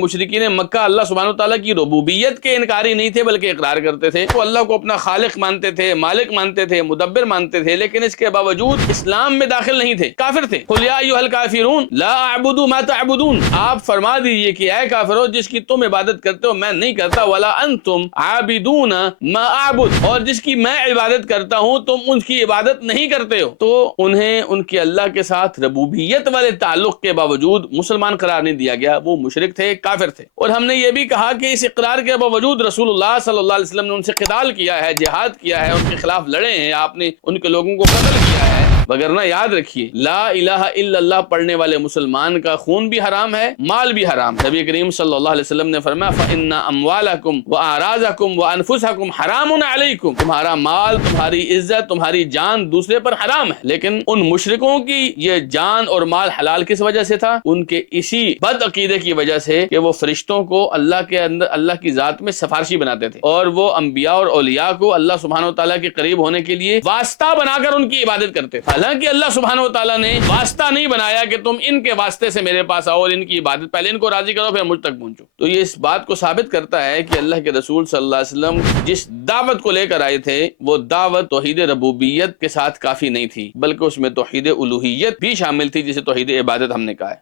مشرکین مکہ اللہ سبحانہ تعالیٰ کی ربوبیت کے انکاری نہیں تھے بلکہ اقرار کرتے تھے، وہ اللہ کو اپنا خالق مانتے تھے، مالک مانتے تھے، مدبر مانتے تھے، لیکن اس کے باوجود اسلام میں داخل نہیں تھے، کافر تھے۔ قل یا ایھا الکافرون لا اعبد ما تعبدون، آپ فرما دیجئے کہ اے کافرو جس کی تم عبادت کرتے ہو میں نہیں کرتا، ولا انتم عابدون ما اعبد، اور جس کی میں عبادت کرتا ہوں تم ان کی عبادت نہیں کرتے ہو۔ تو انہیں ان کے اللہ کے ساتھ ربوبیت والے تعلق کے باوجود مسلمان قرار نہیں دیا گیا، وہ مشرک تھے، کافر تھے۔ اور ہم نے یہ بھی کہا کہ اس اقرار کے باوجود رسول اللہ صلی اللہ علیہ وسلم نے ان سے قتال کیا ہے، جہاد کیا ہے، ان کے خلاف لڑے ہیں، آپ نے ان کے لوگوں کو قتل کیا ہے، وگرنہ یاد رکھیے لا الہ الا اللہ پڑھنے والے مسلمان کا خون بھی حرام ہے، مال بھی حرام ہے۔ نبی کریم صلی اللہ علیہ وسلم نے فرمایا فإن اموالکم واعراضکم وانفسکم حرام علیکم، تمہارا مال، تمہاری عزت، تمہاری جان دوسرے پر حرام ہے۔ لیکن ان مشرکوں کی یہ جان اور مال حلال کس وجہ سے تھا؟ ان کے اسی بد عقیدے کی وجہ سے کہ وہ فرشتوں کو اللہ کے اندر اللہ کی ذات میں سفارشی بناتے تھے، اور وہ انبیاء اور اولیاء کو اللہ سبحانہ وتعالیٰ کے قریب ہونے کے لیے واسطہ بنا کر ان کی عبادت کرتے تھے، حالانکہ اللہ سبحانہ وتعالیٰ نے واسطہ نہیں بنایا کہ تم ان کے واسطے سے میرے پاس آؤ اور ان کی عبادت، پہلے ان کو راضی کرو پھر مجھ تک پہنچو۔ تو یہ اس بات کو ثابت کرتا ہے کہ اللہ کے رسول صلی اللہ علیہ وسلم جس دعوت کو لے کر آئے تھے وہ دعوت توحید ربوبیت کے ساتھ کافی نہیں تھی، بلکہ اس میں توحید الوہیت بھی شامل تھی، جسے توحید عبادت ہم نے کہا ہے۔